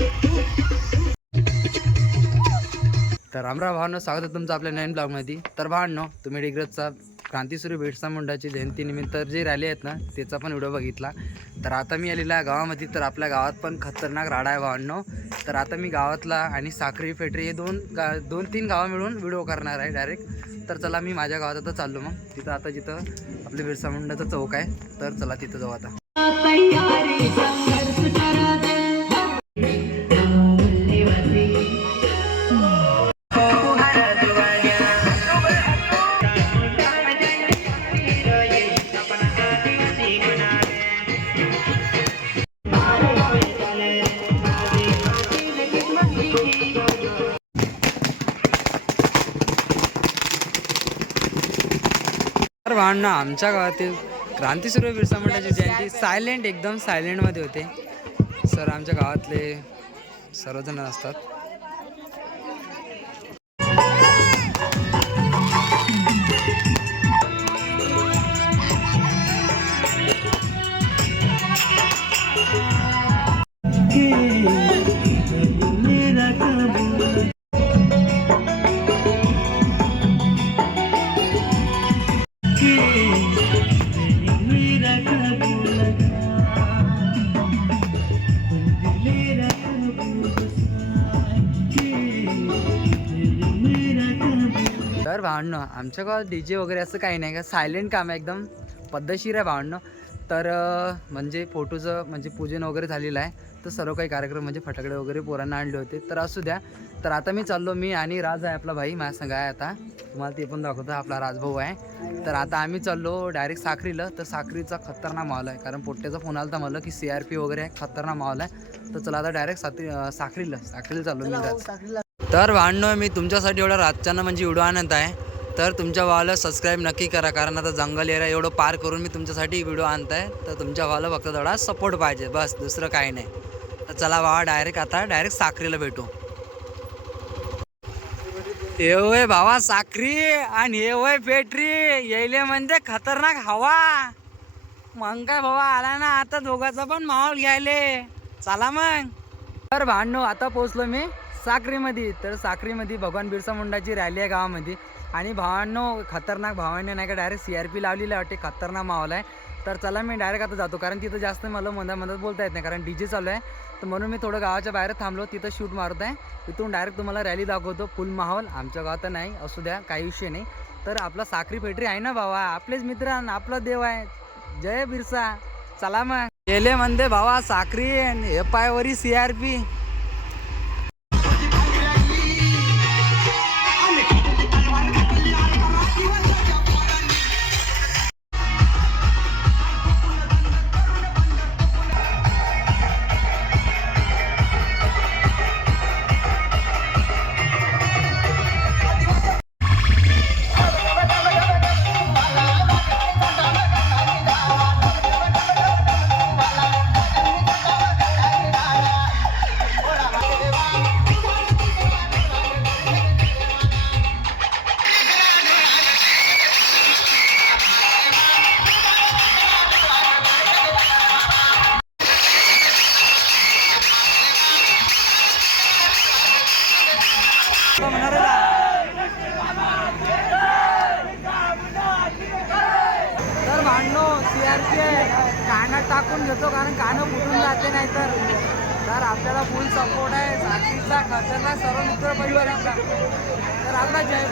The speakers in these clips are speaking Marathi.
तर रामराव भावांनो स्वागत आहे तुमचं आपल्या नवीन ब्लॉगमध्ये. तर भावांनो तुम्ही डिग्रजचा क्रांतीसुरी भेटसा मुंडाची जयंतीनिमित्त जे रॅली आहेत ना त्याचा पण व्हिडिओ बघितला. तर आता मी आलेला आहे गावामध्ये तर आपल्या गावात पण खतरनाक राडा आहे भावांनो. तर आता मी गावातला आणि साखरी फेटरी हे दोन गा दोन तीन गावं मिळून व्हिडिओ करणार आहे डायरेक्ट तर चला मी माझ्या गावात आता चाललो मग. तिथं आता जिथं आपलं बिरसा मुंडाचा चौक आहे तर चला तिथं जाऊ आता. मित्रांनो आमच्या गावातील क्रांतीसूर्य बिरसा मंडळाची जयंती. सायलेंट एकदम सायलेंटमध्ये होते. सर आमच्या गावातले सर्वजण असतात. भावनं आमच्या गावात डी जे वगैरे असं काही नाही का? सायलेंट काम आहे एकदम पद्धतशीर आहे भावनं. तर म्हणजे फोटोचं म्हणजे पूजन वगैरे झालेलं आहे. तर सर्व काही कार्यक्रम म्हणजे फटाकडे वगैरे पोरांना आणले होते. तर असू द्या. तर आता मी चाललो मी आणि राज आहे आपला भाई माझ्या संघ आहे आता. तुम्हाला ते पण दाखवतो हा आपला राजभाऊ आहे. तर आता आम्ही चाललो डायरेक्ट साखरीला. तर साखरीचा खतरनाक माहोल आहे कारण पोट्ट्याचा फोन आला तर मला की सी आर पी वगैरे आहे खतरनाक माहोल आहे. तर चला आता डायरेक्ट साखरी साखरीला साखरीला चाललो मी राज. तर भांडणं मी तुमच्यासाठी एवढा रातच्यानं म्हणजे व्हिडिओ आणत आहे. तर तुमच्या भावाला सबस्क्राईब नक्की करा कारण आता जंगल एरिया एवढं पार करून मी तुमच्यासाठी व्हिडिओ आणत आहे तर तुमच्या भावाला फक्त थोडा सपोर्ट पाहिजे बस दुसरं काही नाही. तर चला भावा डायरेक्ट आता डायरेक्ट साखरीला भेटू. हे होय भावा साखरी आणि हे होय पेटरी. यायले म्हणजे खतरनाक हवा. मग काय भावा आला ना आता दोघाचा पण माहोल घ्यायले. चला मग. तर भांडणू आता पोचलो मी. साखरीमध्ये तर साखरीमध्ये भगवान बिरसा मुंडाची रॅली आहे गावामध्ये. आणि भावांनो खतरनाक भावांनी नाही का डायरेक्ट सी आर पी लावलेली वाटते खतरनाक माहोल आहे. तर चला मी डायरेक्ट आता जातो कारण तिथं जास्त मला मधा मधात बोलता येत नाही कारण डी जे चालू आहे. तर म्हणून मी थोडं गावाच्या बाहेर थांबलो तिथं शूट मारत आहे. तिथून डायरेक्ट तुम्हाला रॅली दाखवतो फुल माहोल. आमच्या गावात नाही असू द्या काही विषय नाही. तर आपला साखरी फेटरी आहे ना भावा? आपलेच मित्र आणि आपला देव आहे. जय बिरसा. चला मग. गेले म्हणते भावा साखरी आणि हे पायवरी सी आर पी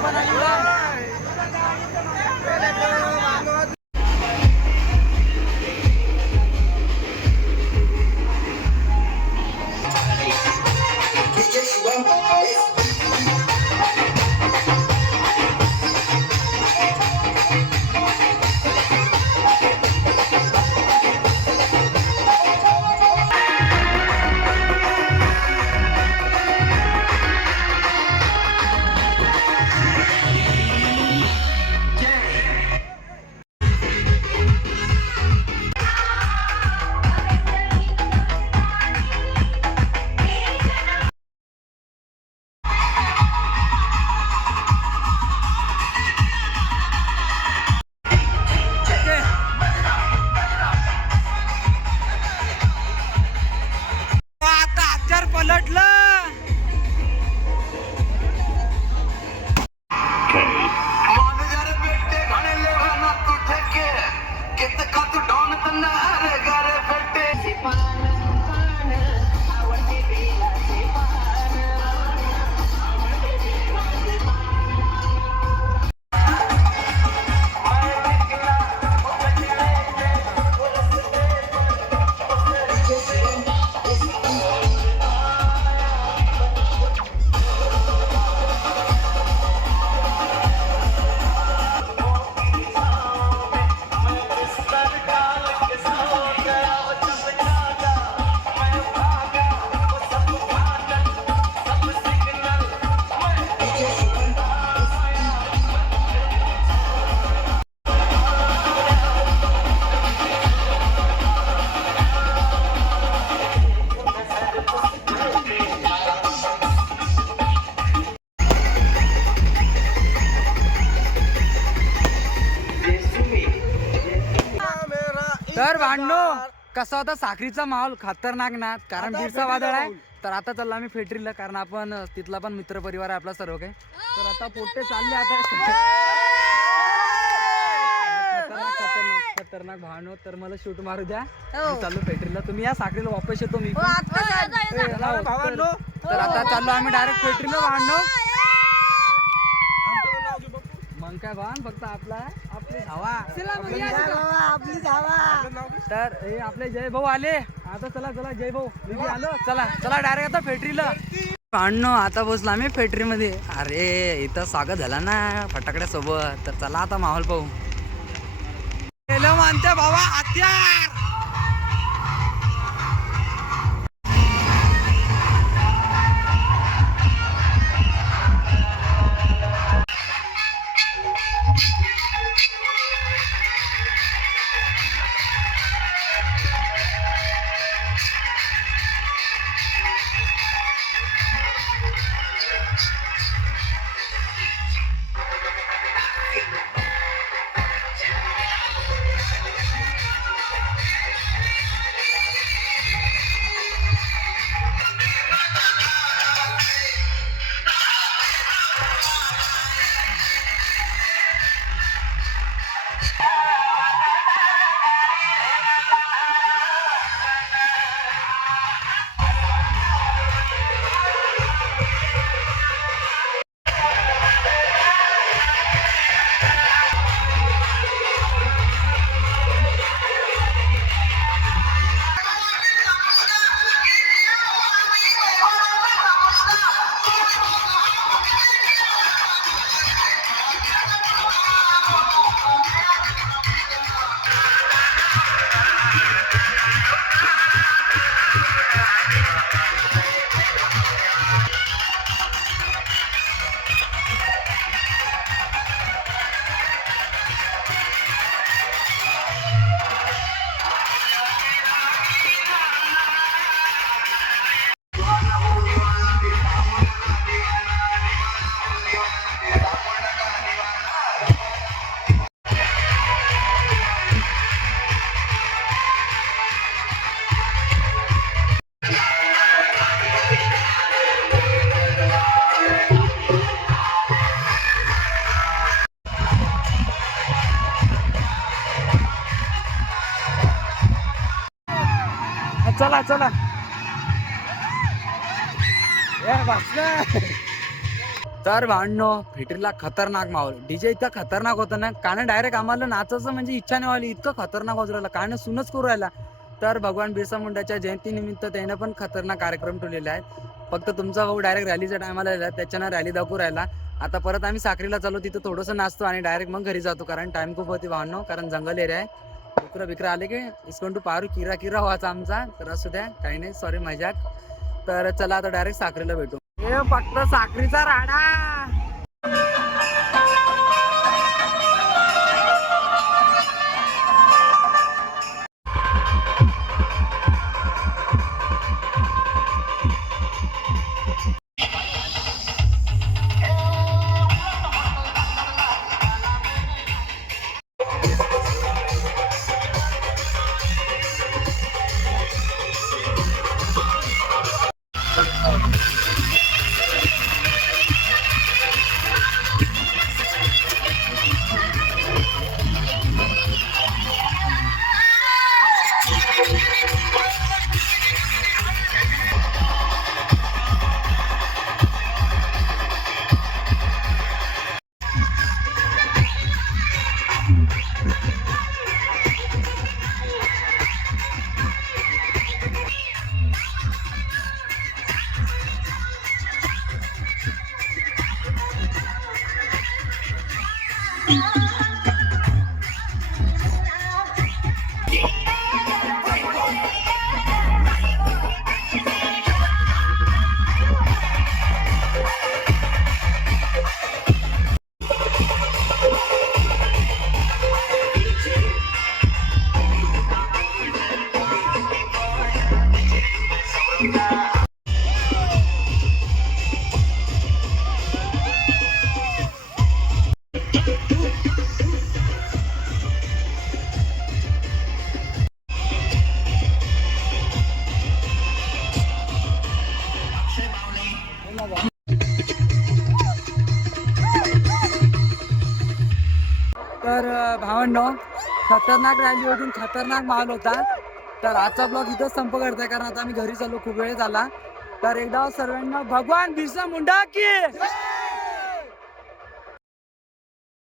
하나님과 कसा होता साखरीचा माहोल खतरनाक ना? कारण आता वादळ आहे. तर आता चाललो आम्ही फेटरीला कारण आपण तिथला पण मित्र परिवार आहे आपला सर्व काही. तर आता पोट्टे चालले आता. खतरनाक खतरनाक खतरनाक भावनो तर मला शूट मारू द्या. मी चाललो फेटरीला. तुम्ही या साखरीला वापस येतो मी पण. चला हो, भावांनो. तर- तर आता चाललो आम्ही डायरेक्ट फेटरीला भांडणो. मग काय भान फक्त आपला. आपली. तर हे आपले जय भाऊ आले. आता चला चला जय भाऊ. आलो. चला चला डायरेक्ट आता फेटरीला भांडणं आता बसलो आम्ही फेटरी मध्ये अरे इथं स्वागत झाला ना फटाकड्या सोबत तर चला आता माहोल पाहू. गेलो मानते बाबा हत्यार चला. तर भांडणो फिटरीला खतरनाक माहोल. डीजे इतका खतरनाक होता ना कानं डायरेक्ट आम्हाला नाचायचं म्हणजे इच्छा नाही व्हायली. इतकं खतरनाक होत राहिला. कानं सुनच करू राहिला. तर भगवान बिरसा मुंडाच्या जयंतीनिमित्त त्यानं पण खतरनाक कार्यक्रम ठेवलेले आहेत. फक्त तुमचा भाऊ डायरेक्ट रॅलीच्या टायमाला आला त्याच्यानं रॅली दाखवू राहिला. आता परत आम्ही साखरीला चालू तिथं थोडंसं नाचतो आणि डायरेक्ट मग घरी जातो कारण टाइम खूप होती भावनो कारण जंगल एरिया आहे. डुकरं बिकरं आले की इस्कोन टू पारू किरा किरा व्हायचा आमचा. तर असू द्या काही नाही सॉरी मजाक. तर चला आता डायरेक्ट साखरेला भेटू. हे फक्त साखरीचा राडा. अं, भावांनो खतरनाक रॅली होती खतरनाक माल होता. तर आजचा ब्लॉग इथंच संप करतोय कारण आता आम्ही घरी चाललो खूप वेळ झाला. तर एकदा सर्वांना भगवान बिरसा मुंडा की